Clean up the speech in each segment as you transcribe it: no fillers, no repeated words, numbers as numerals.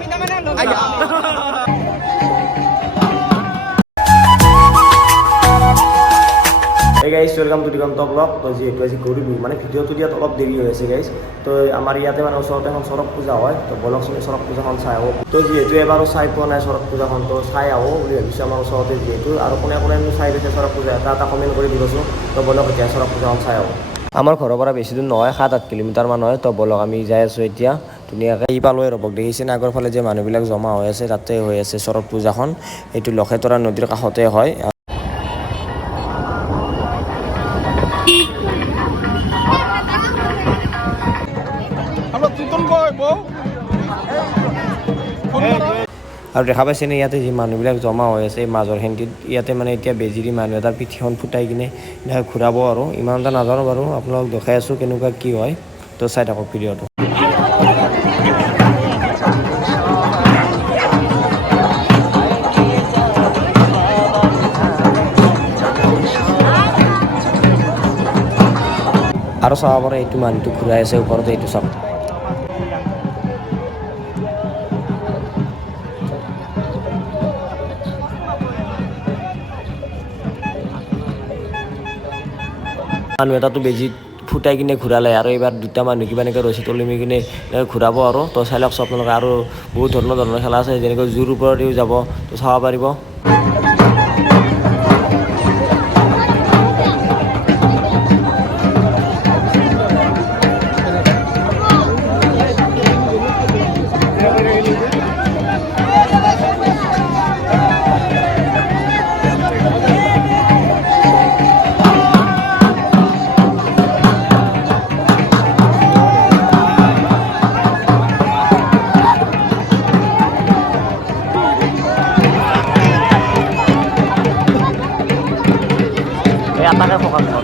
Hey guys, welcome to Diganto Vlog. তো যেহেতু আজি গৰু বিহু মানে ভিডিঅ'টো দিয়াত অলপ দেৰি হৈ আছে গাইজ। তো আমাৰ ইয়াতে মানে ওচৰতে এখন চৰক পূজা হয়। তো বলকচোন চৰক পূজাখন চাই আহোঁ। তো যিহেতু এবাৰো চাই পোৱা নাই চৰক পূজাখন, তো চাই আহোঁ বুলি ভাবিছোঁ আমাৰ ওচৰতে যিহেতু। আৰু কোনে কোনে চাই গৈছে চৰক পূজা এটা কমেণ্ট কৰি দিবচোন। তো বলক এতিয়া চৰক পূজাখন চাই আহোঁ। আমাৰ ঘৰৰ পৰা বেছি দূৰ নহয়, 7-8 কিলোমিটাৰমান হয়। তো বলক আমি যাই আছোঁ এতিয়া ধুনীয়াকৈ। এই পালৈ ৰ'বক দেখিছেনে আগৰ ফালে যে মানুহবিলাক জমা হৈ আছে, তাতে হৈ আছে চৰক পূজাখন। এইটো লখেতৰা নদীৰ কাষতে হয়। আৰু দেখা পাইছেনে ইয়াতে যি মানুহবিলাক জমা হৈ আছে মাজৰ খেন্তিত, ইয়াতে মানে এতিয়া বেজিৰি মানুহ এটাৰ পিঠিখন ফুটাই কিনে ঘূৰাব আৰু ইমান এটা নাজানো বাৰু, আপোনালোক দেখাই আছোঁ কেনেকুৱা কি হয়। তো চাই থাকক ভিডিঅ'টো। আৰু চাব পাৰে এইটো মানুহটো ঘূৰাই আছে ওপৰতে, এইটো চাওক। মানুহ এটাতো বেজিত ফুটাই কিনে ঘূৰালে আৰু এইবাৰ দুটা মানুহ কিবা এনেকৈ ৰছী তলিমি কিনে ঘূৰাব আৰু। তো চাই লওক আপোনালোকে। আৰু বহুত ধৰণৰ খেলা আছে, যেনেকৈ জোৰ ওপৰতেও যাব, তো চাব পাৰিব। Ataque focado.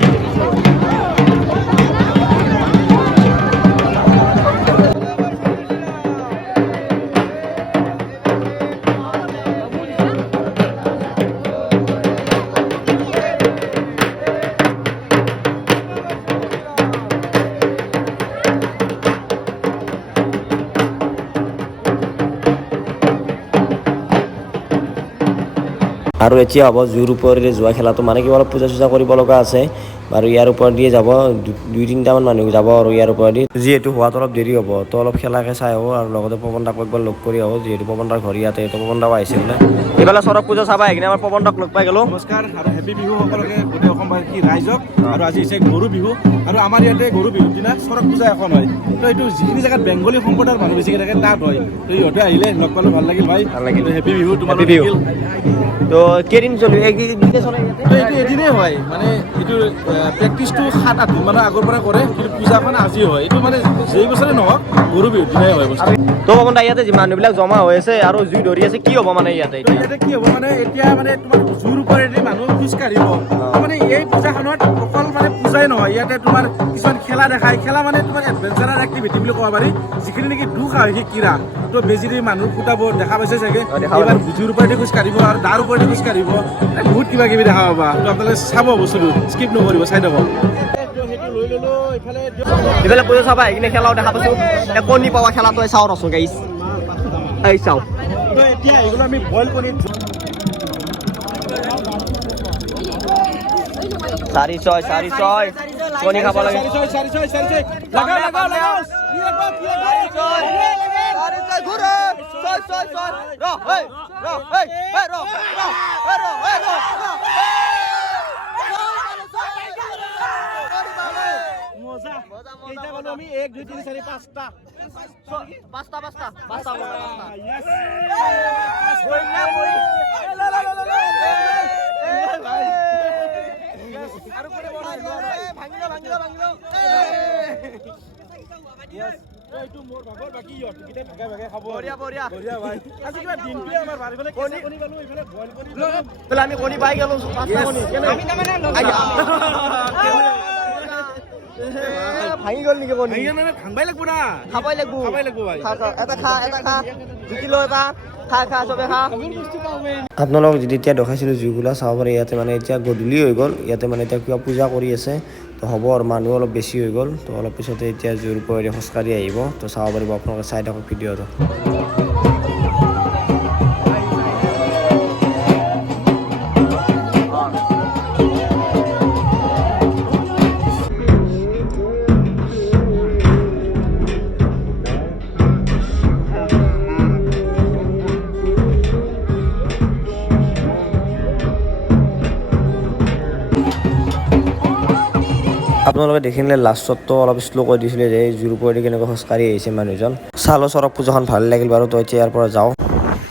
আৰু এতিয়া হ'ব জোৰ ওপৰেৰে যোৱা খেলাটো, মানে কি অলপ পূজা চূজা কৰিব লগা আছে আৰু ইয়াৰ ওপৰত দিয়ে যাব 2-3টামান মানুহ যাব আৰু ইয়াৰ ওপৰেদি। যিহেতু হোৱাত অলপ দেৰি হ'ব, তো অলপ খেলাকে চাই আহোঁ আৰু লগতে পৱন দাক একবাৰ লগ কৰি আহোঁ, যিহেতু পৱন দাৰ ঘৰ ইয়াতে। তো পৱন দাও আহিছে বোলে এইফালে চৰক পূজা চাবা আহি কিনে আমাৰ পৱন দাক লগ পাই গ'লোঁ। নমস্কাৰ আৰু হেপী বিহু সকলোকে, গোটেই অসমবাসী ৰাইজক। আৰু আজি হৈছে গৰু বিহু, আৰু আমাৰ ইয়াতে গৰু বিহুৰ দিনা চৰক পূজা এখন হয়। তো এইটো যিখিনি জেগাত বেংগলী সম্প্ৰদায়ৰ মানুহ বেছিকৈ থাকে তাত হয়। তো ইহঁতে আহিলে লগ পালোঁ, ভাল লাগিল ভাই। ভাল লাগিল। হেপী বিহু তোমাৰ বিহু। তো কেইদিন চলিব? এইদিনে চলে তো এইটো এদিনেই হয়, মানে এইটো প্ৰেক্টিচটো 7-8 দিন মানৰ আগৰ পৰা কৰে, কিন্তু পূজাখন আজি হয়। এইটো মানে যেই বছৰে নহওক গৰু বিহুৰ দিনাই হয় বস্তু। তো পৱন দা ইয়াতে মানুহবিলাক জমা হৈ আছে আৰু জুই ধৰি আছে, কি হ'ব মানে ইয়াতে? ইয়াতে কি হ'ব মানে, এতিয়া মানে তোমাৰ জোৰ ওপৰেদি মানুহ খোজ কাঢ়িব। মানে এই পূজাখনত অকল মানে পূজাই নহয়, ইয়াতে তোমাৰ কিছুমান খেলা দেখায়। খেলা মানে তোমাৰ এডভেঞ্চাৰাল এক্টিভিটি বুলি ক'ব পাৰি, যিখিনি নেকি দুখ আৰু সেই কিৰা। তো বেজিৰি মানুহ ফুটাব, দেখা পাইছে চাগে। এইবাৰ জোৰ ওপৰেদি খোজ কাঢ়িব আৰু দাৰ ওপৰেদি খোজ কাঢ়িব, বহুত কিবা কিবি দেখা পাবা। তো আপোনালোকে চাব বস্তুটো, স্কিপ নকৰিব, চাই থাকক। এইফালে পূজা চাবা আহি কিনে খেলাও দেখা পাইছোঁ। কণী পাৱা খেলাটো চাওঁ ৰচোন গাইছ, এই চাওঁ। এতিয়া এইগুলো আমি বইল কৰি 4-6 কণী খাব লাগে। আমি 1 2 3 4 5টা এইটো মোৰ ভাগৰ বাকি ইহঁত কিটা ভাগে ভাগে খাব। বঢ়িয়া ভাই। আজি কিবা দিনটোৱে আমাৰ বাৰিফালে কণী পালো, ইফালে বইল কৰি তাহলে আমি কণী পাই গেলো 5টা কণী। ভাঙি গ'ল নেকি কণী? মানে ভাঙবাই লাগব না, খাবাই লাগব ভাই। এটা খা জুতি লৈ এটা খা চবে খা। আপোনালোকক যদি এতিয়া দেখাইছিলোঁ জুইগুলা চাব পাৰে। ইয়াতে মানে এতিয়া গধূলি হৈ গ'ল, ইয়াতে মানে এতিয়া কিবা পূজা কৰি আছে। তো হ'ব আৰু মানুহ অলপ বেছি হৈ গ'ল। তো অলপ পিছতে এতিয়া জুইৰ ওপৰেদি খোজকাঢ়ি আহিব। তো চাব পাৰিব আপোনালোকে, চাই থাকক ভিডিঅ'টো। আপোনালোকে দেখিলে লাষ্টতো অলপ শ্ল' কৰি দিছিলে যে জুৰ ওপৰেদি কেনেকৈ খোজকাঢ়ি আহিছে মানুহজন চালো চৰক পূজাখন ভাল লাগিল বাৰু তো এতিয়া ইয়াৰ পৰা যাওঁ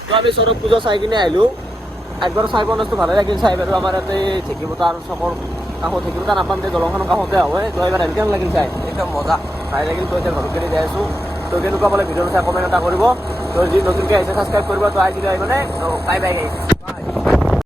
তো আমি চৰক পূজা চাই কিনে আহিলোঁ একবাৰ চাই পোৱা নাছিলোঁ ভালে লাগিল চাই বাৰু আমাৰ ইয়াতে ঢেকীপতাৰ চকৰ কাষত ঢেকীপতা নাপাম যে দলংখনৰ কাষতে হয় তো এইবাৰ কেনেকৈ লাগিল চাই একদম মজা চাই লাগিল তো এতিয়া ঘৰত কেনে যাই আছোঁ তো কেনেকুৱা পালে ভিডিঅ'টো চাই কমেণ্ট এটা কৰিব তো যি নতুনকৈ আহিছে ছাবস্ক্ৰাইব কৰিব তো আজি মানে বাই বাই গাইছ